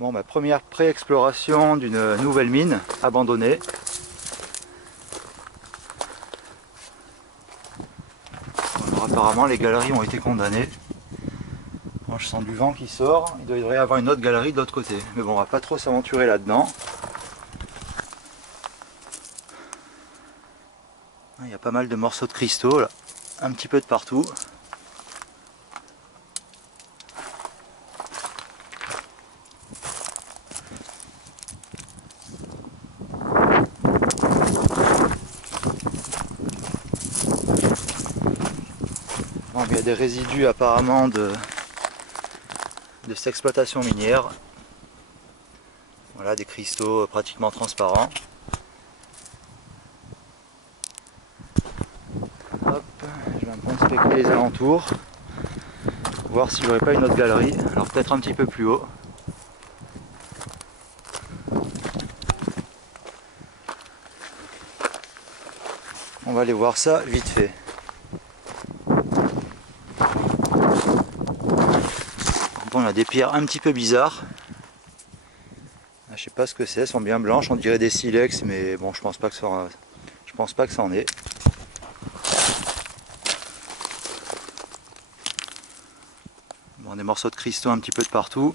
Bon, ma première pré-exploration d'une nouvelle mine abandonnée. Alors, apparemment les galeries ont été condamnées. Moi je sens du vent qui sort, il devrait y avoir une autre galerie de l'autre côté. Mais bon, on va pas trop s'aventurer là-dedans. Il y a pas mal de morceaux de cristaux là, un petit peu de partout. Bon, il y a des résidus apparemment de cette exploitation minière. Voilà, des cristaux pratiquement transparents. Hop, je vais un peu inspecter les alentours, voir s'il n'y aurait pas une autre galerie. Alors peut-être un petit peu plus haut. On va aller voir ça vite fait. Bon, il y a des pierres un petit peu bizarres. Je sais pas ce que c'est, elles sont bien blanches, on dirait des silex, mais bon, je pense pas que ça en est. Bon, des morceaux de cristaux un petit peu de partout.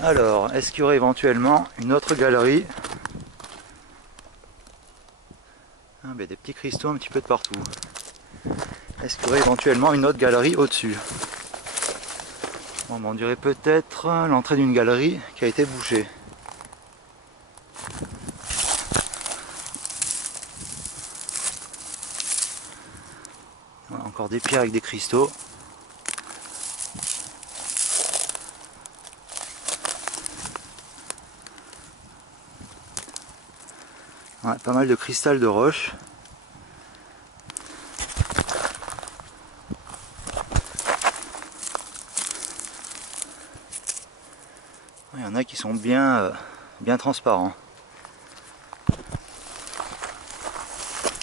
Alors, est-ce qu'il y aurait éventuellement une autre galerie? Ah, ben, des petits cristaux un petit peu de partout. Est-ce qu'il y aurait éventuellement une autre galerie au-dessus? Bon, ben, on dirait peut-être l'entrée d'une galerie qui a été bouchée. Voilà, encore des pierres avec des cristaux. Ouais, pas mal de cristal de roche. Il y en a qui sont bien transparents.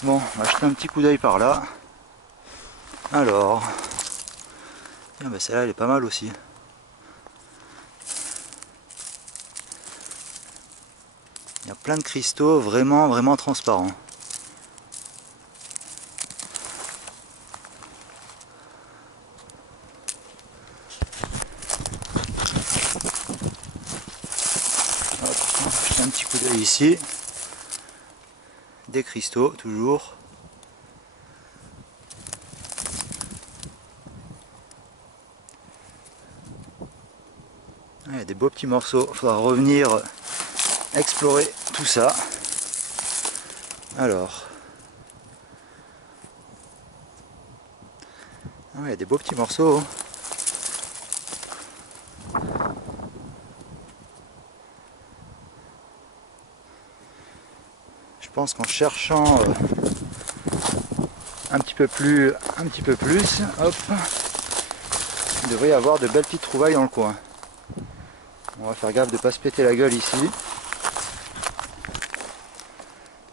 Bon, on va jeter un petit coup d'œil par là. Alors, ah ben celle-là elle est pas mal aussi. Il y a plein de cristaux vraiment transparents. Hop, on va jeter un petit coup d'œil ici. Des cristaux toujours. Il y a des beaux petits morceaux, il faudra revenir explorer tout ça. Alors, il y a des beaux petits morceaux. Je pense qu'en cherchant un petit peu plus, hop, il devrait y avoir de belles petites trouvailles dans le coin. On va faire gaffe de ne pas se péter la gueule ici.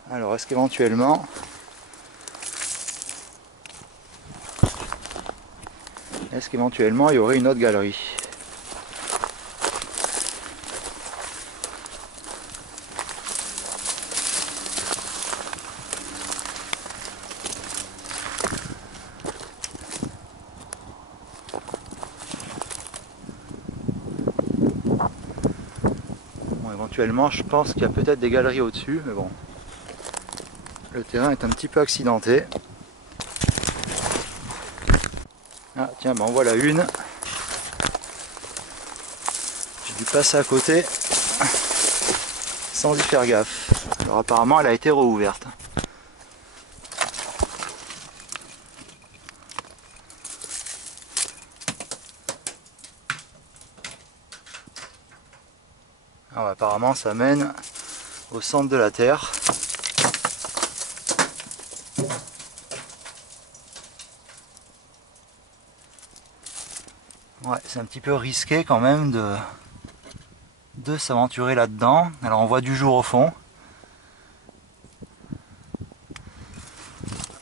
Alors, est-ce qu'éventuellement il y aurait une autre galerie? Bon, éventuellement, je pense qu'il y a peut-être des galeries au-dessus, mais bon. Le terrain est un petit peu accidenté. Ah tiens, ben en voilà une. J'ai dû passer à côté sans y faire gaffe. Alors apparemment elle a été rouverte. Alors apparemment ça mène au centre de la Terre. Ouais, c'est un petit peu risqué quand même de s'aventurer là-dedans. Alors on voit du jour au fond.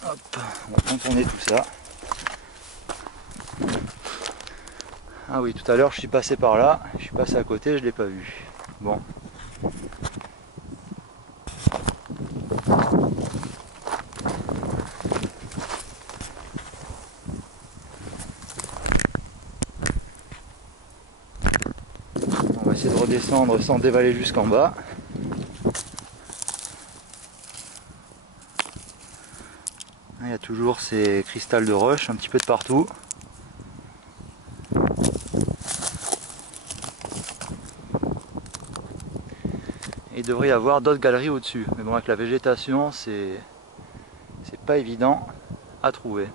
Hop, On va contourner tout ça. Ah oui, tout à l'heure je suis passé par là, je suis passé à côté, je ne l'ai pas vu. Bon. On va essayer de redescendre sans dévaler jusqu'en bas. Il y a toujours ces cristals de roche un petit peu de partout. Et il devrait y avoir d'autres galeries au-dessus. Mais bon, avec la végétation, c'est pas évident à trouver.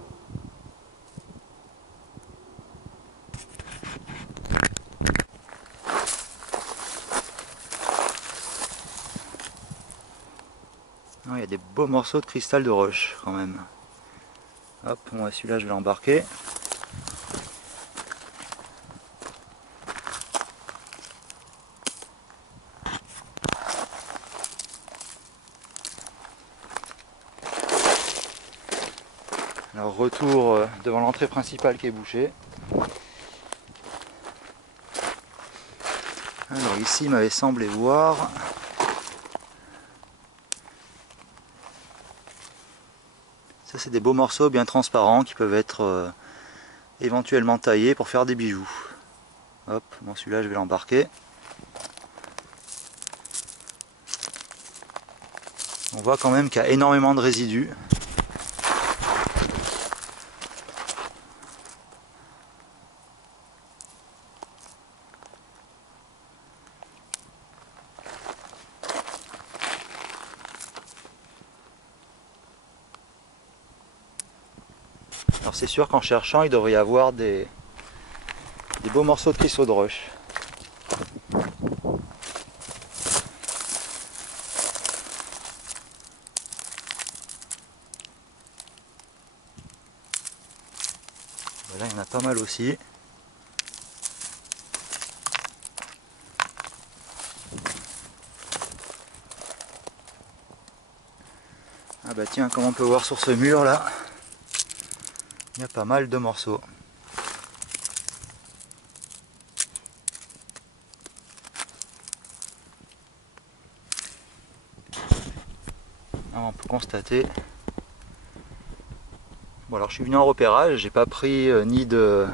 Il y a des beaux morceaux de cristal de roche quand même. Hop, moi celui-là je vais l'embarquer. Alors retour devant l'entrée principale qui est bouchée. Alors ici il m'avait semblé voir ça, c'est des beaux morceaux bien transparents qui peuvent être éventuellement taillés pour faire des bijoux. Hop, bon celui-là je vais l'embarquer. On voit quand même qu'il y a énormément de résidus. Alors c'est sûr qu'en cherchant il devrait y avoir des beaux morceaux de cristaux de roche. Là il y en a pas mal aussi. Ah bah tiens, comme on peut voir sur ce mur là, il y a pas mal de morceaux. Ah, on peut constater. Bon alors je suis venu en repérage, j'ai pas pris ni de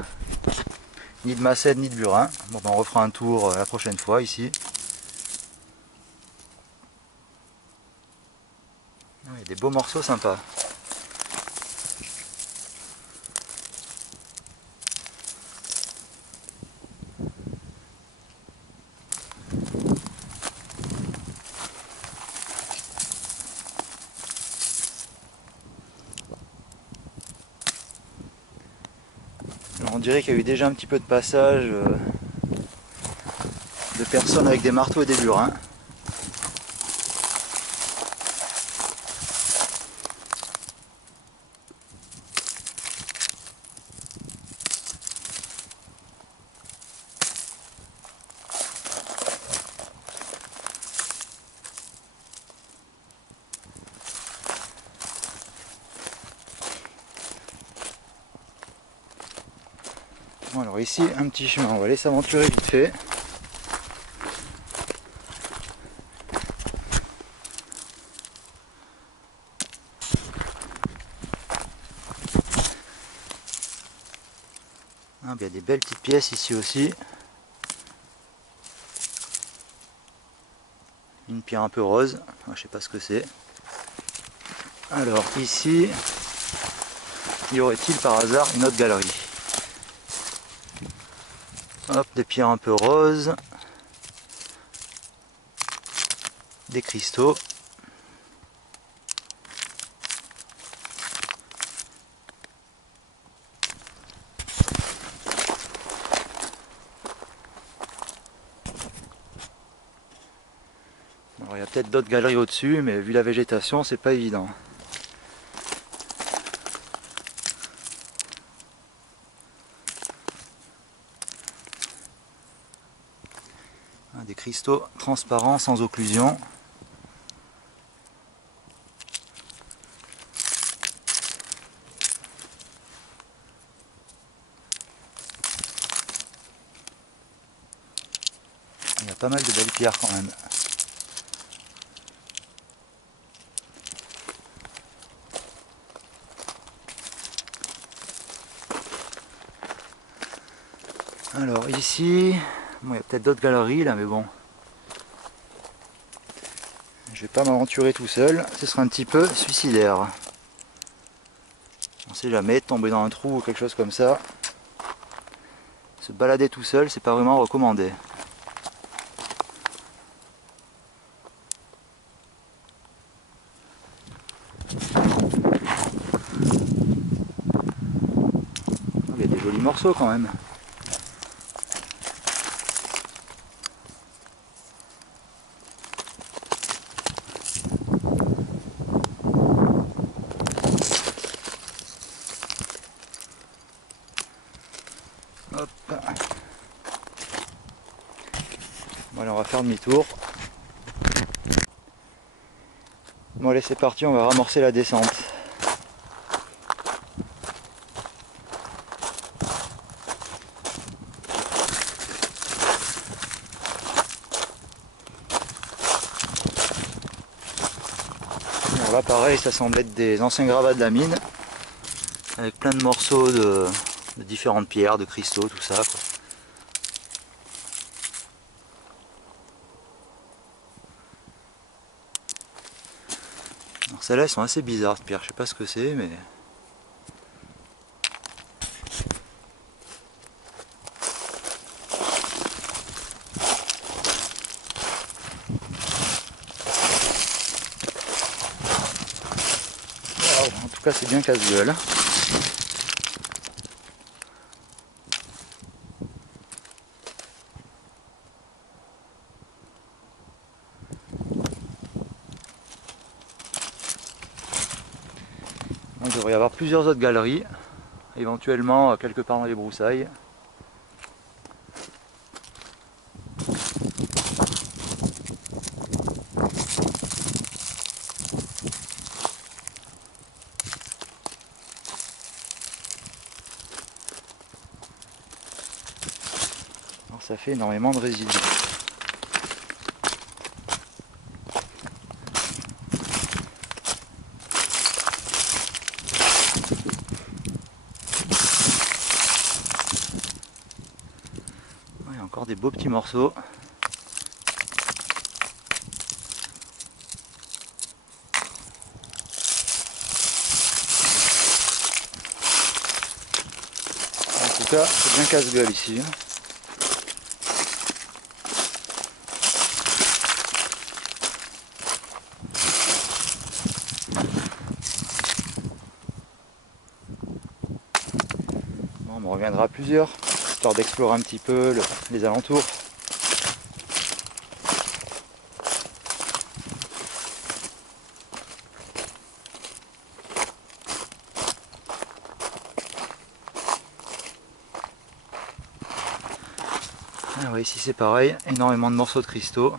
macène ni de burin. Bon ben on refera un tour la prochaine fois ici. Il y a des beaux morceaux sympas. Alors, on dirait qu'il y a eu déjà un petit peu de passage de personnes avec des marteaux et des burins. Bon, alors ici un petit chemin, on va aller s'aventurer vite fait. Ah, il y a des belles petites pièces ici aussi. Une pierre un peu rose, je sais pas ce que c'est. Alors ici, y aurait-il par hasard une autre galerie? Hop, des pierres un peu roses. Des cristaux. Alors il y a peut-être d'autres galeries au-dessus, mais vu la végétation, c'est pas évident. Des cristaux transparents sans occlusion. pas mal de belles pierres quand même. Alors ici, bon, il y a peut-être d'autres galeries là, mais bon. Je vais pas m'aventurer tout seul, ce sera un petit peu suicidaire. On sait jamais, tomber dans un trou ou quelque chose comme ça. Se balader tout seul, c'est pas vraiment recommandé. Il y a des jolis morceaux quand même. Hop. Bon allez, on va faire demi-tour. Bon allez, c'est parti, on va ramorcer la descente. Alors là pareil, ça semble être des anciens gravats de la mine, avec plein de morceaux de différentes pierres, de cristaux, tout ça, quoi. Alors celles-là, elles sont assez bizarres, cette pierre, je sais pas ce que c'est, mais... Wow, en tout cas, c'est bien casse-gueule. Il devrait y avoir plusieurs autres galeries, éventuellement quelque part dans les broussailles. Alors ça fait énormément de résidus. Il y a encore des beaux petits morceaux. En tout cas, c'est bien casse-gueule ici. Bon, on reviendra à plusieurs, histoire d'explorer un petit peu les alentours. Ah ouais, ici c'est pareil, énormément de morceaux de cristaux.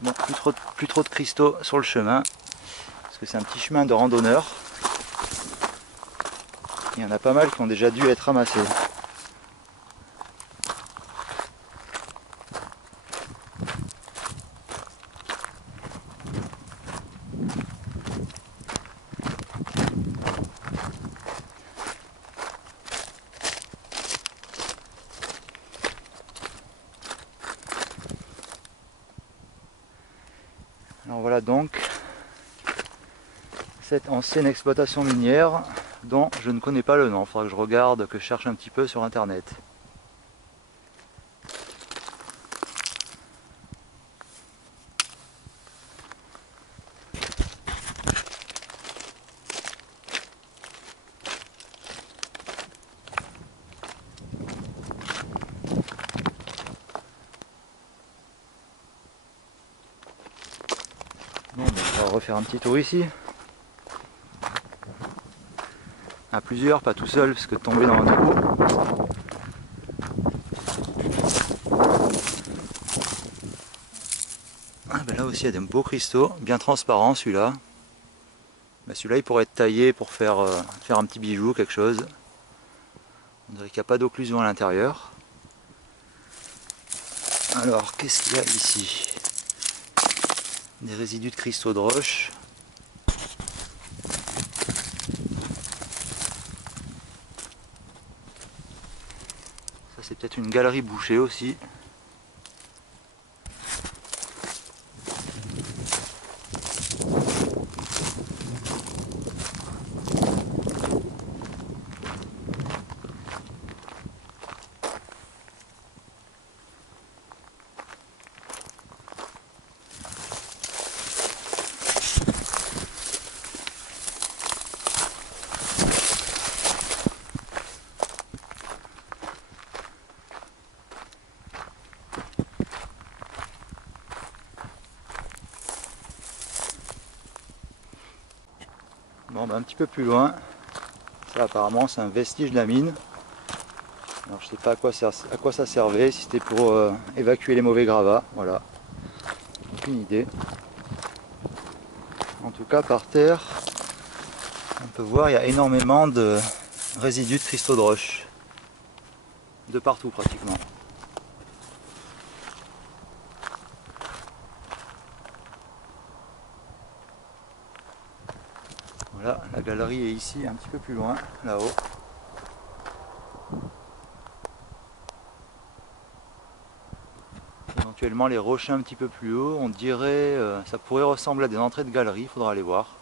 Bon, plus trop de cristaux sur le chemin, parce que c'est un petit chemin de randonneur. Il y en a pas mal qui ont déjà dû être ramassés. Alors voilà donc cette ancienne exploitation minière dont je ne connais pas le nom. Il faudra que je regarde, que je cherche un petit peu sur internet. Bon, ben, on va refaire un petit tour ici. À plusieurs, pas tout seul, parce que tomber dans un trou. Ah ben là aussi il y a des beaux cristaux, bien transparents celui-là. Ben celui-là il pourrait être taillé pour faire un petit bijou, quelque chose. On dirait qu'il n'y a pas d'occlusion à l'intérieur. Alors qu'est-ce qu'il y a ici? Des résidus de cristaux de roche. Ça c'est peut-être une galerie bouchée aussi. Bon, ben un petit peu plus loin, ça apparemment c'est un vestige de la mine. Alors je sais pas à quoi ça servait, si c'était pour évacuer les mauvais gravats, voilà. Aucune idée. En tout cas par terre, on peut voir il y a énormément de résidus de cristaux de roche. De partout pratiquement. Voilà, la galerie est ici, un petit peu plus loin, là-haut. Éventuellement les rochers un petit peu plus haut, on dirait, ça pourrait ressembler à des entrées de galerie, il faudra aller voir.